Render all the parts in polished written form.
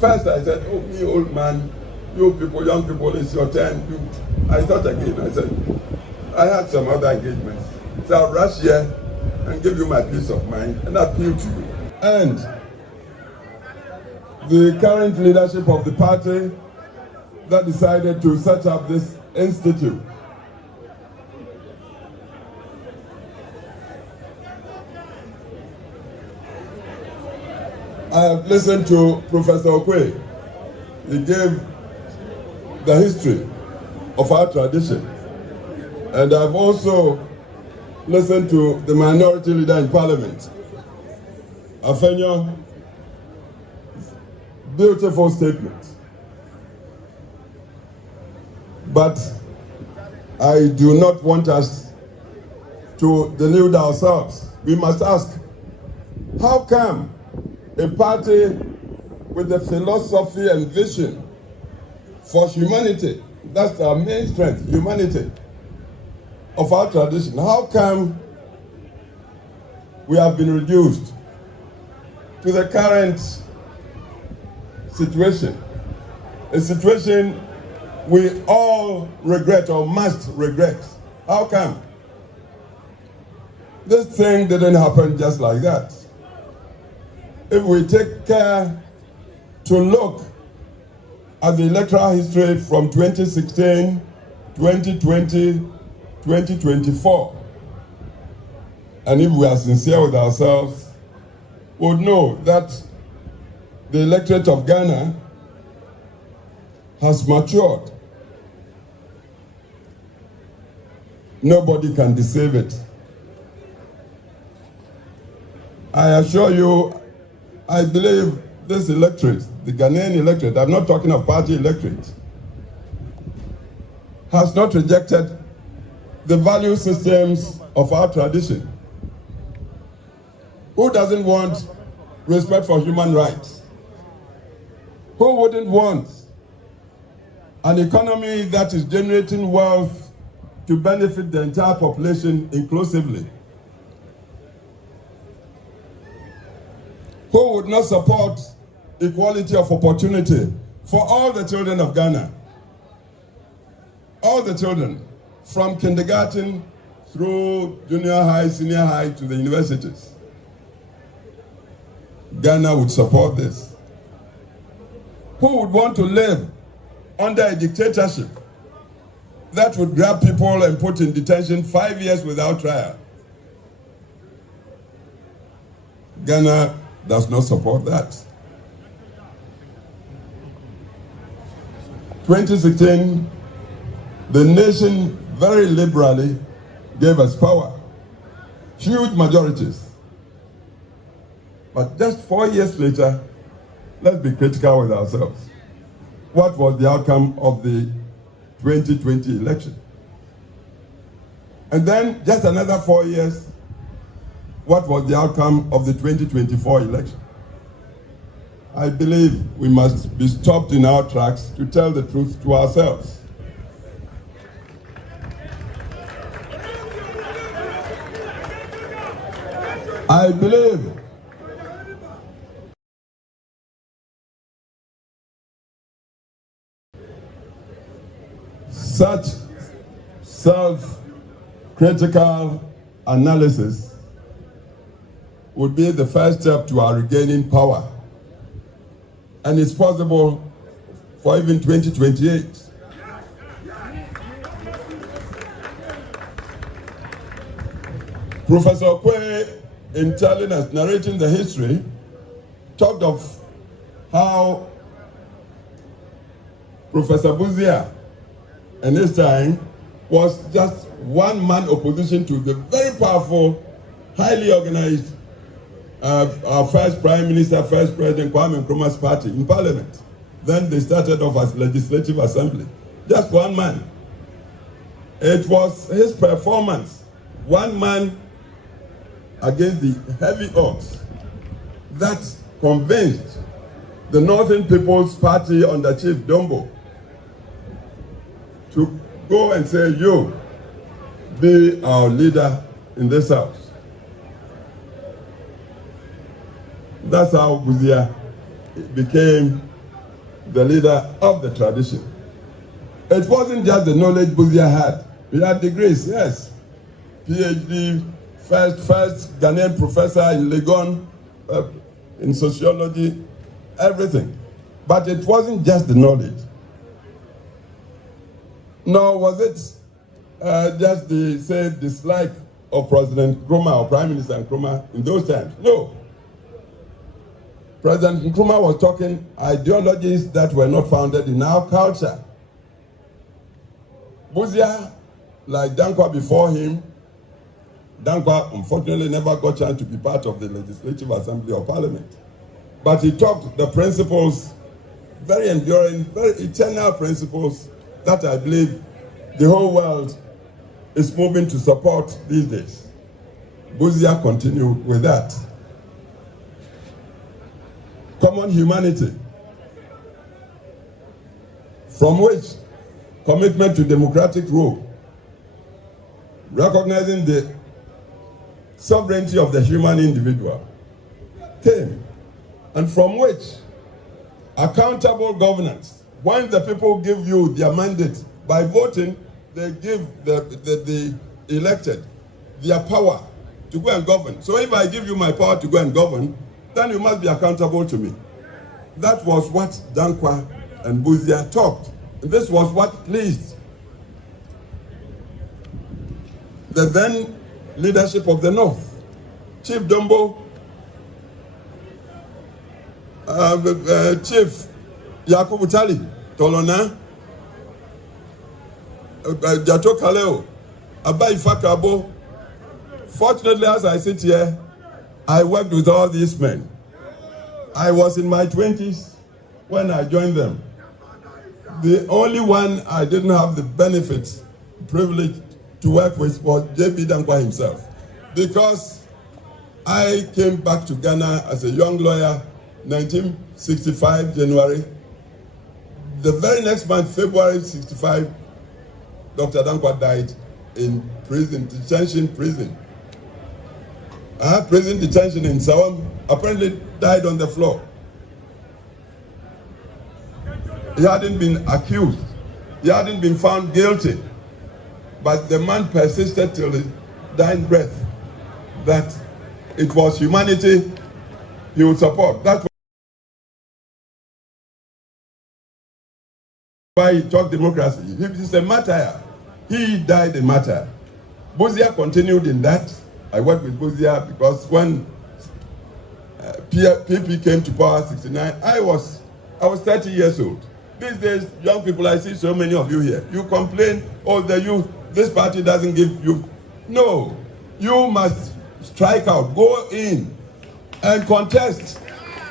First I said, oh, me old man, you people, young people, it's your turn. I thought again, I said, I had some other engagements. So I'll rush here and give you my peace of mind and appeal to you. And the current leadership of the party that decided to set up this institute. I have listened to Professor Okwe. He gave the history of our tradition. And I've also listened to the minority leader in parliament, Afenyo. Beautiful statement. But I do not want us to delude ourselves. We must ask, how come a party with a philosophy and vision for humanity, that's our main strength, humanity, of our tradition, how come we have been reduced to the current situation, a situation we all regret or must regret? How come? This thing didn't happen just like that. If we take care to look at the electoral history from 2016, 2020, 2024, and if we are sincere with ourselves, we would know that the electorate of Ghana has matured. Nobody can deceive it. I assure you, I believe this electorate, the Ghanaian electorate, I'm not talking of party electorate, has not rejected the value systems of our tradition. Who doesn't want respect for human rights? Who wouldn't want an economy that is generating wealth to benefit the entire population inclusively? Who would not support equality of opportunity for all the children of Ghana? All the children, from kindergarten through junior high, senior high to the universities. Ghana would support this. Who would want to live under a dictatorship that would grab people and put in detention 5 years without trial? Ghana does not support that. 2016, the nation very liberally gave us power, huge majorities. But just 4 years later, let's be critical with ourselves. What was the outcome of the 2020 election? And then just another 4 years, what was the outcome of the 2024 election? I believe we must be stopped in our tracks to tell the truth to ourselves. I believe such self-critical analysis would be the first step to our regaining power. And it's possible for even 2028. Professor Okwe, in telling us, narrating the history, talked of how Professor Bawumia and his time was just one-man opposition to the very powerful, highly organized our first Prime Minister, first President Kwame Nkrumah's party in Parliament. Then they started off as Legislative Assembly. Just one man. It was his performance, one man against the heavy odds, that convinced the Northern People's Party under Chief Dombo to go and say, you be our leader in this house. That's how Bawumia became the leader of the tradition. It wasn't just the knowledge Bawumia had. He had degrees, yes. PhD, first Ghanaian professor in Legon, in sociology, everything. But it wasn't just the knowledge. Nor was it just the, say, dislike of President Nkrumah or Prime Minister Nkrumah in those times. No. President Nkrumah was talking ideologies that were not founded in our culture. Bawumia, like Dankwa before him, Dankwa unfortunately never got a chance to be part of the Legislative Assembly or Parliament. But he taught the principles, very enduring, very eternal principles that I believe the whole world is moving to support these days. Bawumia continued with that. Common humanity, from which commitment to democratic rule, recognizing the sovereignty of the human individual came, and from which accountable governance. When the people give you their mandate by voting, they give the elected their power to go and govern. So if I give you my power to go and govern, then you must be accountable to me. That was what Dankwa and Bawumia talked. And this was what pleased the then leadership of the North. Chief Dombo, Chief Yakubu Tali, Tolona, Jato Kaleo, Abai Fakabo. Fortunately, as I sit here, I worked with all these men. I was in my 20s when I joined them. The only one I didn't have the benefit, privilege to work with was J.B. Dankwa himself. Because I came back to Ghana as a young lawyer, 1965, January. The very next month, February 65, Dr. Dankwa died in prison, detention prison. Prison detention in Sawam, apparently died on the floor. He hadn't been accused. He hadn't been found guilty. But the man persisted till his dying breath that it was humanity he would support. That's why he talked democracy. He is a martyr. He died a martyr. Bawumia continued in that. I worked with Bawumia because when PP came to power, 69, I was 30 years old. These days, young people, I see so many of you here. You complain, oh, the youth, this party doesn't give you. No, you must strike out, go in and contest.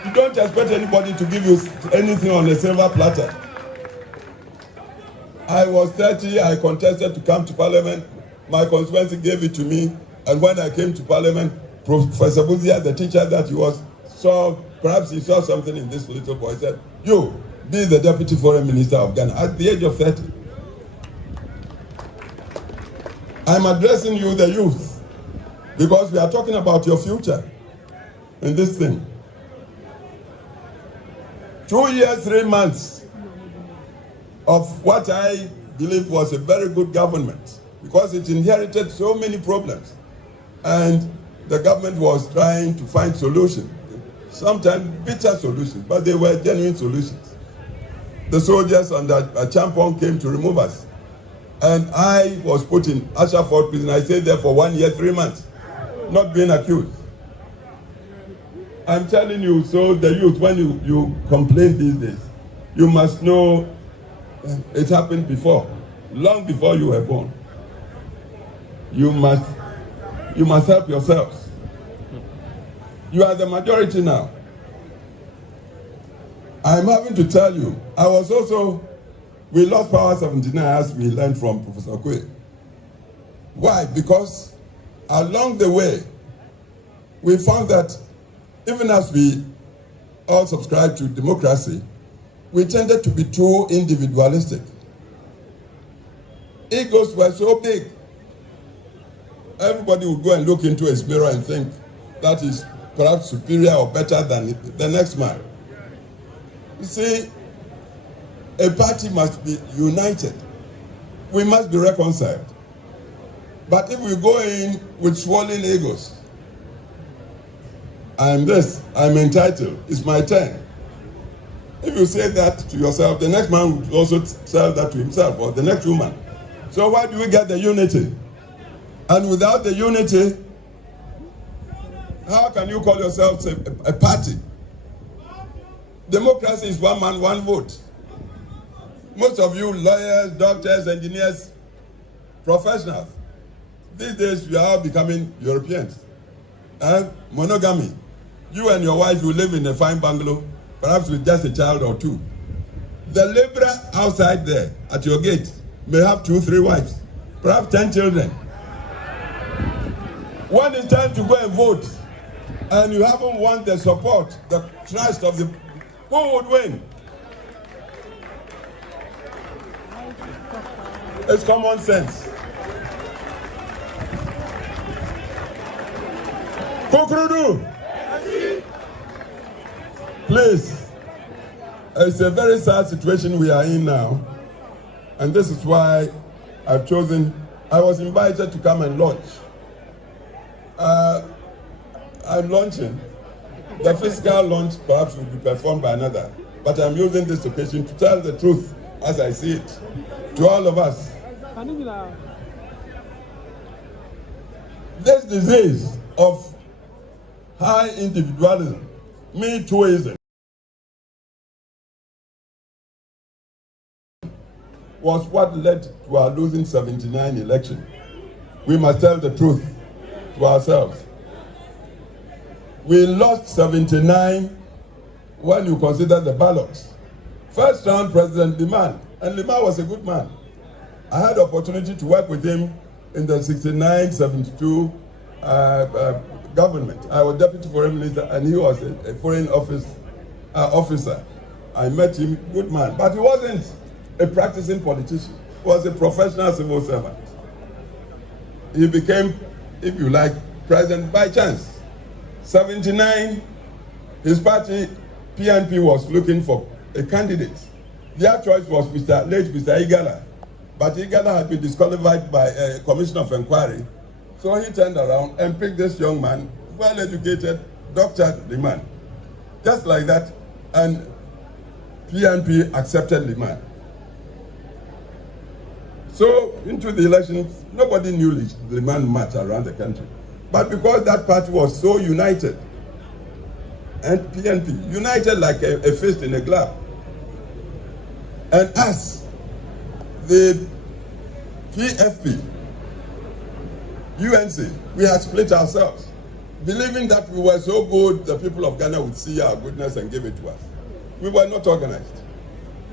You don't expect anybody to give you anything on a silver platter. I was 30, I contested to come to Parliament. My constituency gave it to me. And when I came to Parliament, Professor Bawumia, the teacher that he was, perhaps he saw something in this little boy, said, you, be the Deputy Foreign Minister of Ghana at the age of 30. I'm addressing you, the youth, because we are talking about your future in this thing. 2 years, 3 months of what I believe was a very good government, because it inherited so many problems. And the government was trying to find solutions, sometimes bitter solutions, but they were genuine solutions. The soldiers under Agyapong came to remove us. And I was put in Ashford prison. I stayed there for 1 year, 3 months, not being accused. I'm telling you, so the youth, when you complain these days, you must know it happened before, long before you were born. You must help yourselves. You are the majority now. I'm having to tell you, we lost power 79 as we learned from Professor Kwe. Why? Because along the way, we found that even as we all subscribe to democracy, we tended to be too individualistic. Egos were so big. Everybody would go and look into his mirror and think that is perhaps superior or better than the next man. You see, a party must be united. We must be reconciled. But if we go in with swollen egos, I'm this, I'm entitled, it's my turn. If you say that to yourself, the next man will also tell that to himself, or the next woman. So why do we get the unity? And without the unity, how can you call yourself a party? Democracy is one man, one vote. Most of you lawyers, doctors, engineers, professionals, these days you are all becoming Europeans. Monogamy. You and your wife will live in a fine bungalow, perhaps with just a child or two. The laborer outside there at your gate may have 2, 3 wives, perhaps 10 children. When it's time to go and vote, and you haven't won the support, the trust of the, who would win? It's common sense. Kokruduu, please, it's a very sad situation we are in now, and this is why I've chosen, I was invited to come and launch. I'm launching. The physical launch perhaps will be performed by another, but I'm using this occasion to tell the truth as I see it to all of us. This disease of high individualism, me tooism, was what led to our losing 79 election. We must tell the truth to ourselves. We lost 79 when you consider the ballots. First round, President Liman, and Liman was a good man. I had the opportunity to work with him in the 69-72 government. I was Deputy Foreign Minister and he was a foreign officer. I met him, good man, but he wasn't a practicing politician. He was a professional civil servant. He became, if you like, president by chance. 79, his party, PNP, was looking for a candidate. Their choice was late Mr. Igala. But Igala had been disqualified by a commission of inquiry. So he turned around and picked this young man, well-educated, doctored Liman. Just like that, and PNP accepted Liman. So into the elections, nobody knew Liman much around the country. But because that party was so united, and PNP, united like a fist in a glove, and us, the PFP, UNC, we had split ourselves, believing that we were so good, the people of Ghana would see our goodness and give it to us. We were not organized.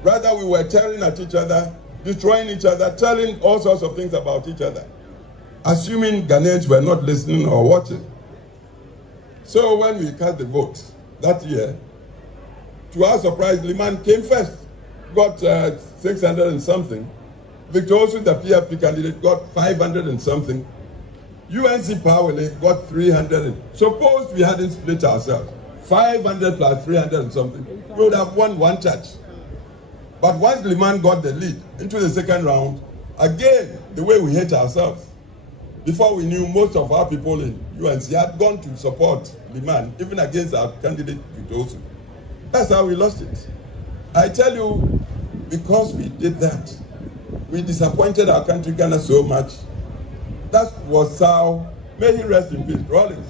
Rather, we were tearing at each other, destroying each other, telling all sorts of things about each other, assuming Ghanaians were not listening or watching. So when we cast the vote that year, to our surprise, Liman came first, got 600 and something. Victor also, the PFP candidate, got 500 and something. UNC Powerley got 300. Suppose we hadn't split ourselves, 500 plus 300 and something, we would have won one church. But once Liman got the lead into the second round, again, the way we hate ourselves. Before we knew, most of our people in UNC had gone to support Liman, even against our candidate, Victor. That's how we lost it. I tell you, because we did that, we disappointed our country, Ghana, so much. That was how, may he rest in peace, Rawlings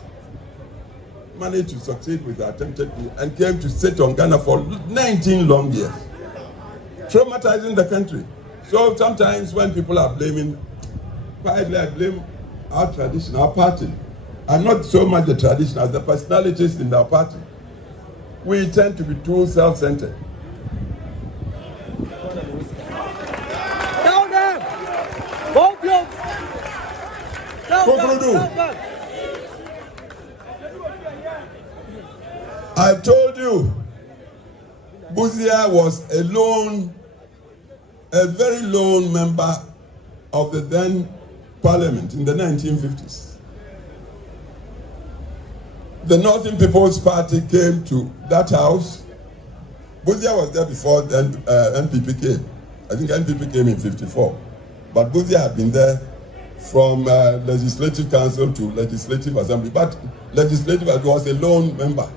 managed to succeed with the attempted coup and came to sit on Ghana for 19 long years, traumatizing the country. So sometimes when people are blaming, quietly I blame our tradition, our party, and not so much the tradition as the personalities in our party. We tend to be too self-centered. Down them! Down. I've told you, Buzia was a very lone member of the then parliament in the 1950s. The Northern People's Party came to that house Bawumia was there before then NPP came. I think NPP came in 54. But Bawumia had been there from Legislative Council to Legislative Assembly. But Legislative Assembly was a lone member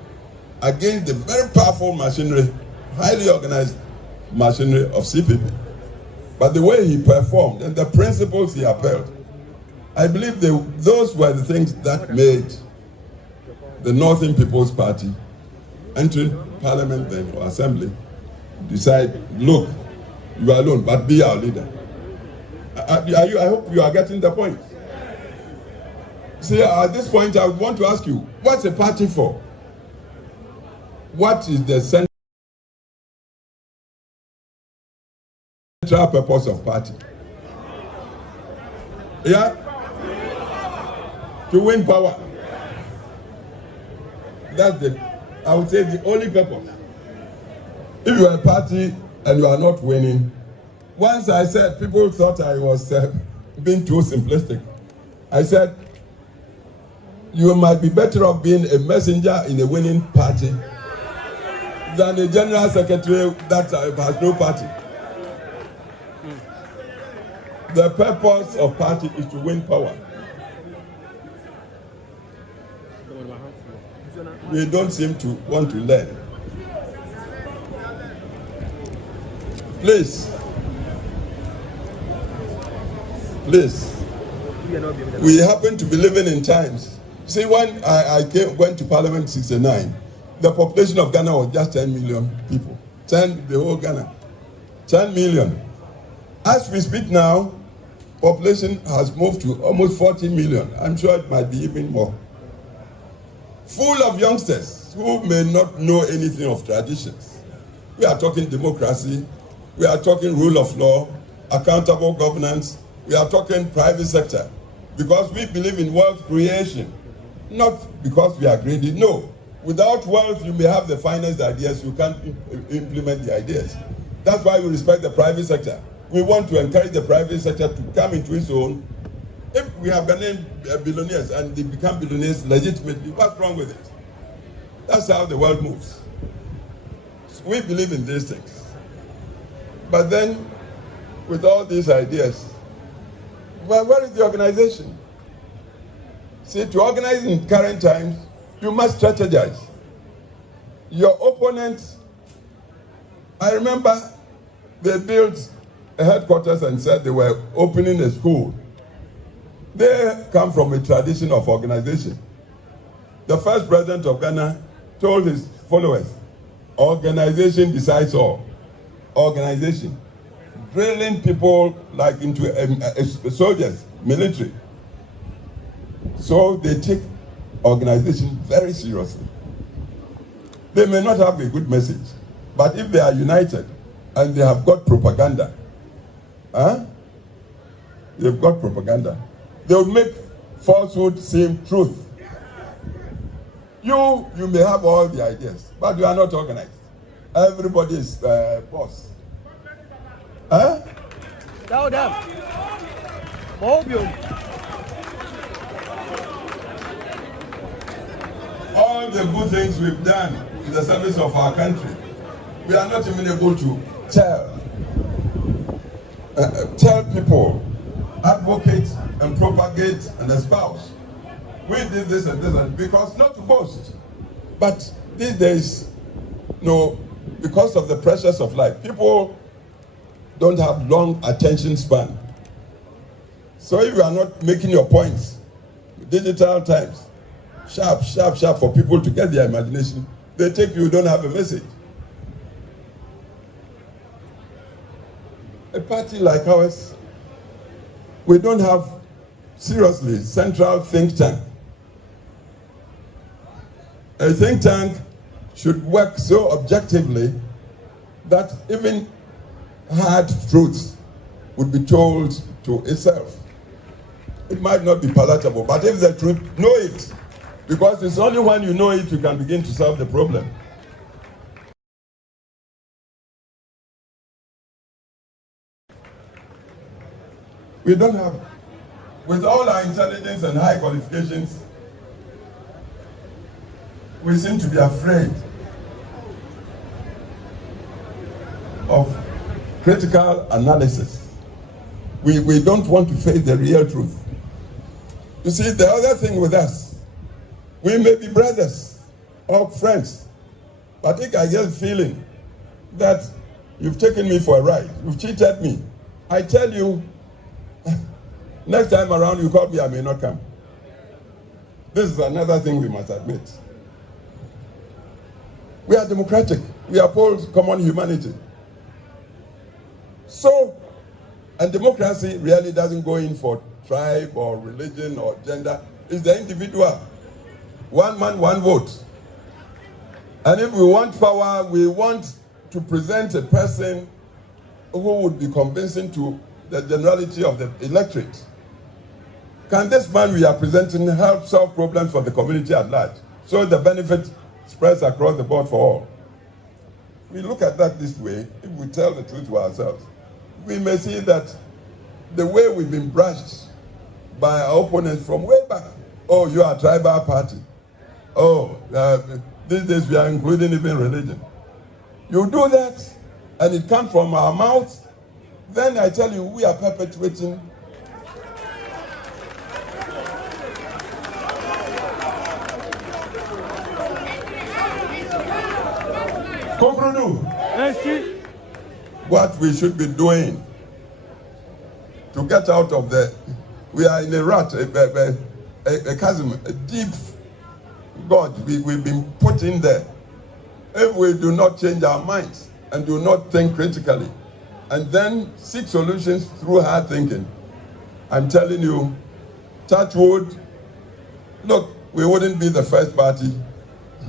against the very powerful machinery, highly organized machinery of CPP. But the way he performed and the principles he upheld, I believe those were the things that made the Northern People's Party entering Parliament then or Assembly decide, look, you are alone, but be our leader. I hope you are getting the point. See, at this point, I would want to ask you, what's a party for? What is the central purpose of party? Yeah? To win power. That's I would say the only purpose. If you are a party and you are not winning, once I said, people thought I was being too simplistic. I said, you might be better off being a messenger in a winning party than a general secretary that has no party. The purpose of party is to win power. We don't seem to want to learn. Please. We happen to be living in times. See, when I went to Parliament in 1969, the population of Ghana was just 10 million people. The whole Ghana. 10 million. As we speak now, population has moved to almost 40 million. I'm sure it might be even more. Full of youngsters who may not know anything of traditions. We are talking democracy. We are talking rule of law, accountable governance. We are talking private sector. Because we believe in wealth creation. Not because we are greedy. No. Without wealth, you may have the finest ideas. You can't implement the ideas. That's why we respect the private sector. We want to encourage the private sector to come into its own. If we have Ghanaian billionaires and they become billionaires legitimately, what's wrong with it? That's how the world moves. So we believe in these things. But then, with all these ideas, well, where is the organization? See, to organize in current times, you must strategize. Your opponents, I remember they built a headquarters and said they were opening a school. They come from a tradition of organization. The first president of Ghana told his followers, organization decides all. Organization. Drilling people like into soldiers, military. So they take organization very seriously. They may not have a good message, but if they are united and they have got propaganda, they've got propaganda. They will make falsehood seem truth. You may have all the ideas, but you are not organized. Everybody is boss. Down. All the good things we've done in the service of our country, we are not even able to tell people, advocate and propagate and espouse. We did this and this, and because not to boast, but these days, because of the pressures of life, people don't have long attention span. So if you are not making your points, digital times, sharp for people to get their imagination, they take you don't have a message. A party like ours, we don't have, seriously, central think tank. A think tank should work so objectively that even hard truths would be told to itself. It might not be palatable, but if the truth, know it. Because it's only when you know it you can begin to solve the problem. We don't have, with all our intelligence and high qualifications, we seem to be afraid of critical analysis. We don't want to face the real truth. You see, the other thing with us, we may be brothers or friends, but I think I get the feeling that you've taken me for a ride. You've cheated me. I tell you, next time around you call me, I may not come. This is another thing we must admit. We are democratic. We uphold common humanity. So, and democracy really doesn't go in for tribe or religion or gender. It's the individual. One man, one vote. And if we want power, we want to present a person who would be convincing to the generality of the electorate. Can this man we are presenting help solve problems for the community at large, so the benefit spreads across the board for all? We look at that this way. If we tell the truth to ourselves, we may see that the way we've been brushed by our opponents from way back. Oh, you are a tribal party. Oh, these days we are including even religion. You do that, and it comes from our mouths, then I tell you, we are perpetuating Torkonuu. What we should be doing to get out of the, we are in a rut, a chasm, a deep God we've been put in there. If we do not change our minds and do not think critically and then seek solutions through hard thinking, I'm telling you, touch wood, look, we wouldn't be the first party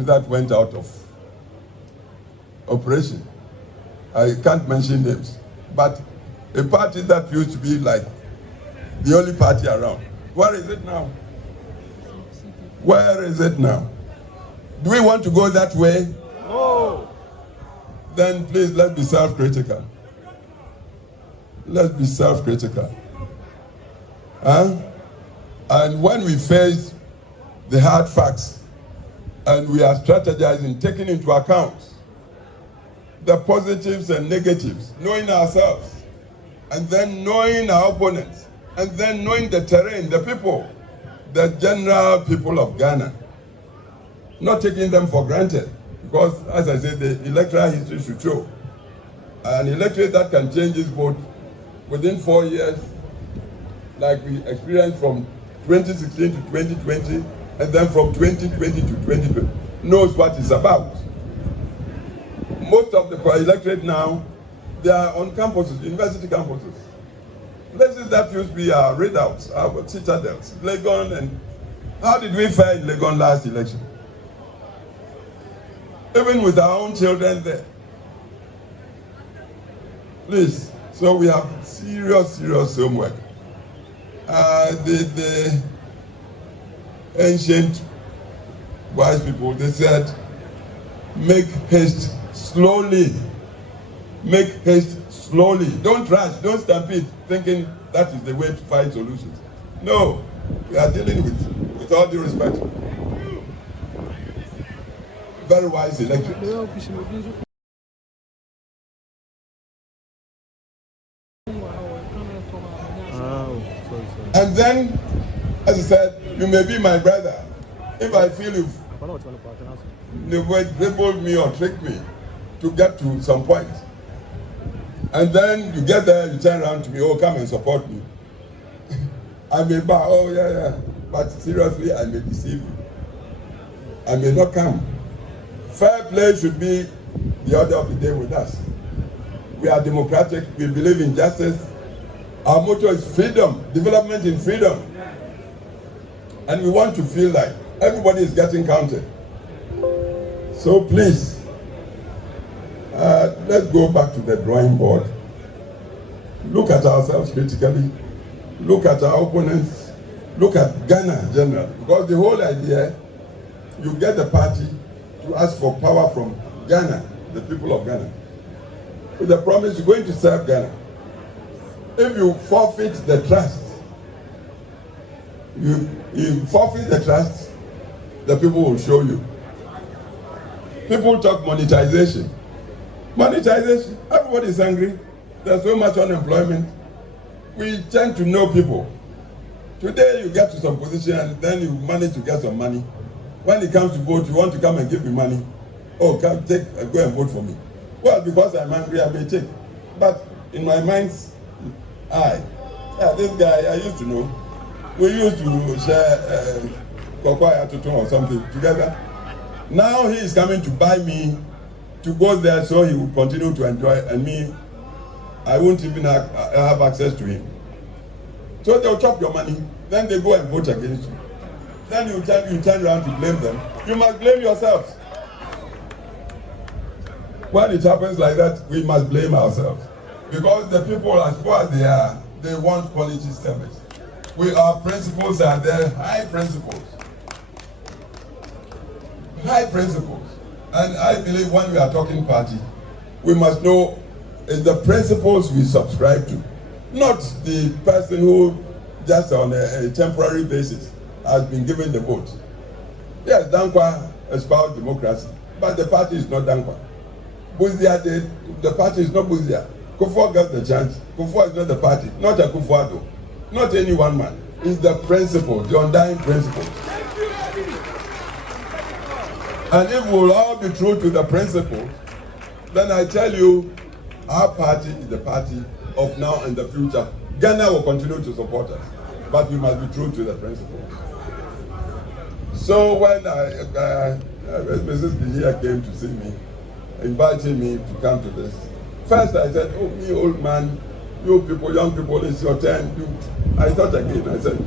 that went out of operation. I can't mention names, but a party that used to be like the only party around. Where is it now? Where is it now? Do we want to go that way? No. Then please, let's be self-critical. Let's be self-critical. And when we face the hard facts and we are strategizing, taking into account the positives and negatives, knowing ourselves, and then knowing our opponents, and then knowing the terrain, the people, the general people of Ghana, not taking them for granted, because as I said, the electoral history should show an electorate that can change its vote within 4 years, like we experienced from 2016 to 2020, and then from 2020 to 2020, knows what it's about. Most of the electorate now, they are on campuses, university campuses. Places that used to be our readouts, our citadels, Legon, and how did we fare in Legon last election? Even with our own children there. Please, so we have serious homework. The ancient wise people, they said, make haste slowly. Make haste slowly. Don't rush, don't stampede, thinking that is the way to find solutions. No, we are dealing with all due respect, very wise electorate. And then, as I said, you may be my brother. If I feel you've labeled me or tricked me to get to some point, and then you get there, you turn around to me, oh, come and support me. I may bow, oh, yeah, but seriously, I may deceive you. I may not come. Fair play should be the order of the day with us. We are democratic, we believe in justice. Our motto is freedom, development in freedom. And we want to feel like everybody is getting counted. So please, let's go back to the drawing board. Look at ourselves critically. Look at our opponents. Look at Ghana generally. Because the whole idea, you get the party to ask for power from Ghana, the people of Ghana, with the promise you're going to serve Ghana. If you forfeit the trust, you forfeit the trust, the people will show you. People talk monetization. Monetization. Everybody is angry. There's so much unemployment. We tend to know people. Today you get to some position and then you manage to get some money. When it comes to vote, you want to come and give me money. Oh, come go and vote for me. Well, because I'm angry, I may take. But in my mind's eye, this guy I used to know. We used to share Kwaku Annan or something together. Now he is coming to buy me to go there so he will continue to enjoy, and me, I won't even have access to him. So they'll chop your money, then they go and vote against you. Then you turn around to blame them. You must blame yourselves. When it happens like that, we must blame ourselves. Because the people, as far as they are, they want quality service. Our principles are there, high principles. High principles. And I believe when we are talking party, we must know it's the principles we subscribe to, not the person who just on a temporary basis has been given the vote. Yes, Dankwa espoused democracy, but the party is not Dankwa. Buzia did, the party is not Buzia. Kufuor got the chance. Kufuor is not the party, not Akufo Addo, not any one man. It's the principle, the undying principle. And if we'll all be true to the principle, then I tell you, our party is the party of now and the future. Ghana will continue to support us, but we must be true to the principle. So when Mrs. Bihia came to see me, inviting me to come to this, first I said, oh, me old man, you people, young people, it's your turn. I thought again, I said,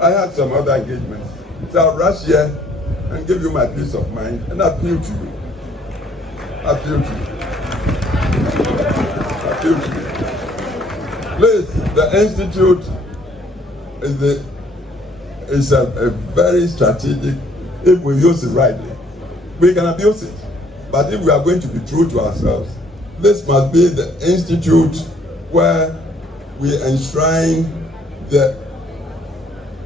I had some other engagements. So I'll rush here and give you my peace of mind and appeal to you. Appeal to you. Appeal to you. Please, the Institute is a very strategic, if we use it rightly. We can abuse it. But if we are going to be true to ourselves, this must be the institute where we enshrine the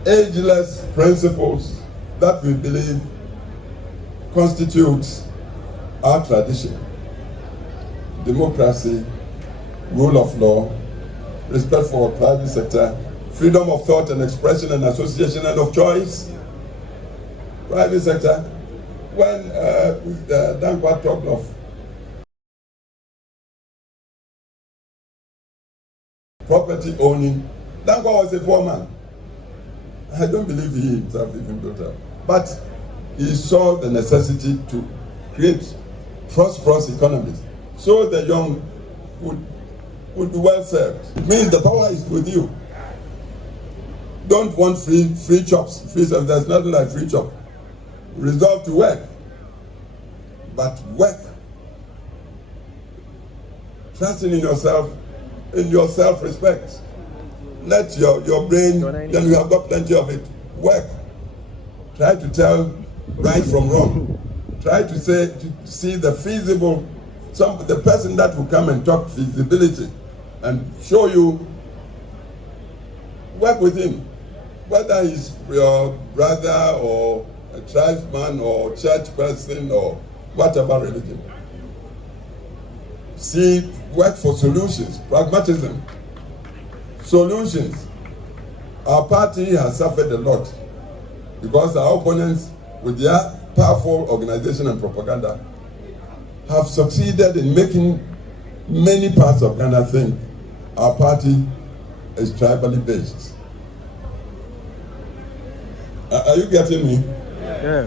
ageless principles that we believe constitutes our tradition. Democracy, rule of law, respect for private sector, freedom of thought and expression and association and of choice. Private sector, when Dankwa talked of property owning, Dankwa was a poor man. I don't believe he himself even built up. But he saw the necessity to create prosperous economies so the young would be well served. It means the power is with you. Don't want free chops, free stuff. There's nothing like free chop. Resolve to work, but work. Trusting in yourself, in your self-respect. Let your brain, then you have got plenty of it. Work. Try to tell right from wrong. Try to see the feasible, the person that will come and talk feasibility and show you, work with him. Whether he's your brother or a tribesman or church person or whatever religion. See, work for solutions, pragmatism. Solutions. Our party has suffered a lot because our opponents, with their powerful organization and propaganda, have succeeded in making many parts of Ghana think our party is tribally based. Are you getting me? Yeah.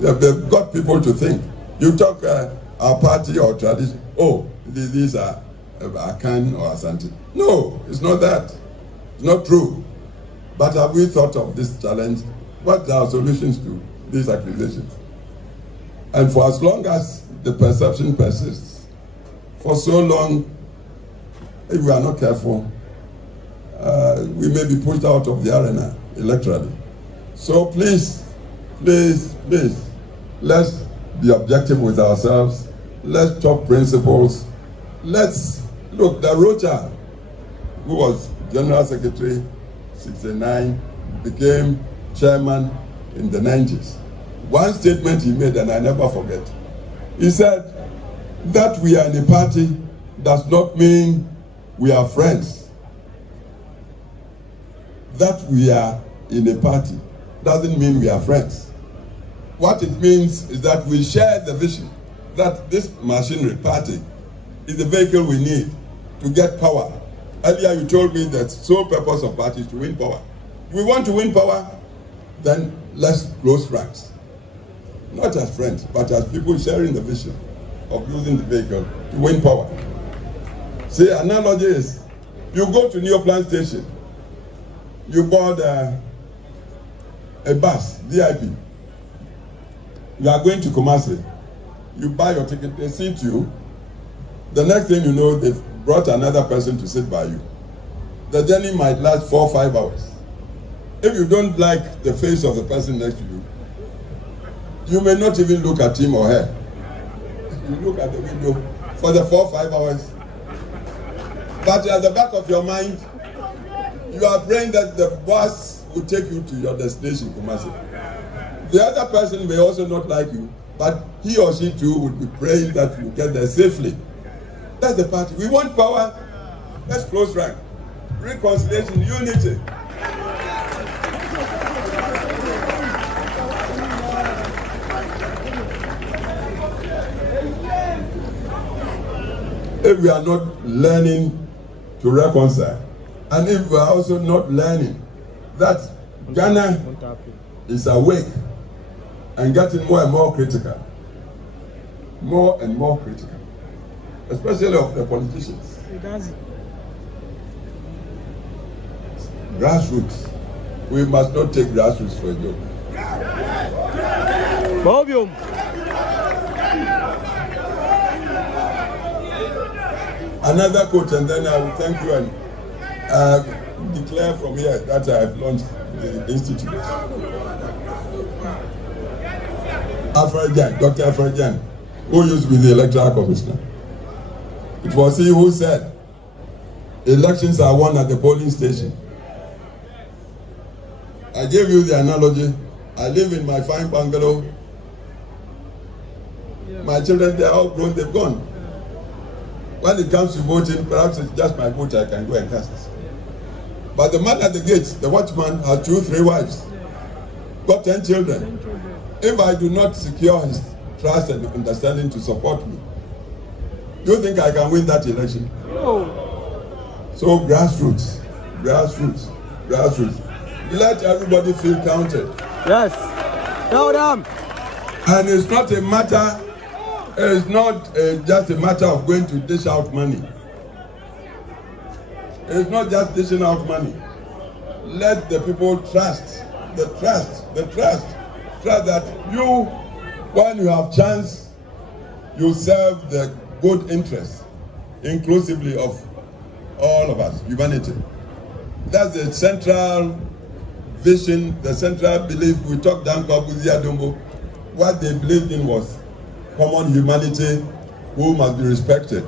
They've got people to think. You talk our party or tradition. Oh, these are Akan or Asante. No, it's not that. It's not true. But have we thought of this challenge? What are our solutions to these accusations? And for as long as the perception persists, for so long, if we are not careful, we may be pushed out of the arena electorally. So please, please, please, let's be objective with ourselves. Let's talk principles. Let's look, the Rocha, who was General Secretary 69, became chairman in the 90s. One statement he made, and I never forget. He said that we are in a party does not mean we are friends. That we are in a party doesn't mean we are friends. What it means is that we share the vision that this machinery party is the vehicle we need to get power. Earlier you told me that the sole purpose of party is to win power. If we want to win power, then let's close ranks. Not as friends, but as people sharing the vision of using the vehicle to win power. See, analogy is, you go to New Plant Station, you board a bus, VIP. You are going to Kumasi. You buy your ticket, they seat you. The next thing you know, they've brought another person to sit by you. The journey might last 4 or 5 hours. If you don't like the face of the person next to you, you may not even look at him or her. You look at the window for the 4 or 5 hours. But at the back of your mind, you are praying that the bus will take you to your destination, Kumasi. The other person may also not like you, but he or she too would be praying that you get there safely. That's the party. We want power. Let's close rank. Reconciliation, unity. If we are not learning to reconcile, and if we are also not learning that Ghana is awake and getting more and more critical, especially of the politicians. Grassroots. We must not take grassroots for a joke. Another quote, and then I will thank you and declare from here that I have launched the institute. Dr. Afrajan, who used to be the electoral commissioner. It was he who said, elections are won at the polling station. I gave you the analogy. I live in my fine bungalow. My children, they are all grown, they've gone. When it comes to voting, perhaps it's just my vote I can go and cast. But the man at the gate, the watchman, has 2 or 3 wives, got 10 children. If I do not secure his trust and understanding to support me, do you think I can win that election? No. So grassroots. Let everybody feel counted. Yes. Tell them. And it's not a matter. It's not just a matter of going to dish out money. It's not just dishing out money. Let the people trust that you, when you have chance, you serve the good interest, inclusively of all of us, humanity. That's the central vision, the central belief. We talked down Kwaku. What they believed in was common humanity, who must be respected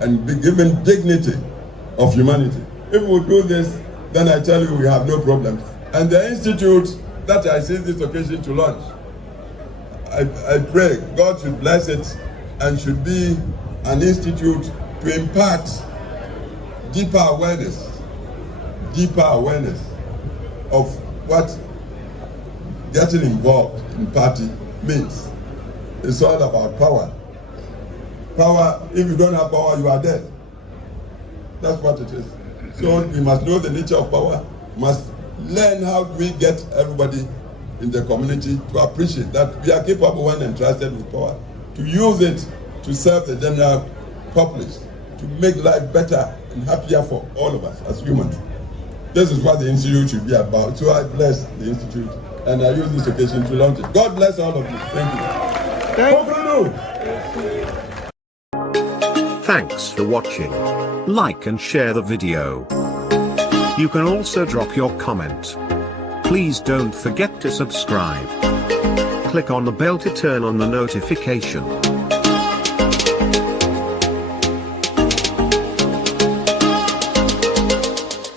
and be given dignity of humanity. If we do this, then I tell you we have no problems. And the institute that I see this occasion to launch, I pray God should bless it and should be an institute to impart deeper awareness of what getting involved in party means. It's all about power. Power, if you don't have power, you are dead. That's what it is. So we must know the nature of power, must learn how we get everybody in the community to appreciate that we are capable when entrusted with power, to use it to serve the general populace, to make life better and happier for all of us as humans. This is what the Institute should be about. So I bless the Institute and I use this occasion to launch it. God bless all of you. Thank you. Torkonuu. Thanks for watching. Like and share the video. You can also drop your comment. Please don't forget to subscribe. Click on the bell to turn on the notification.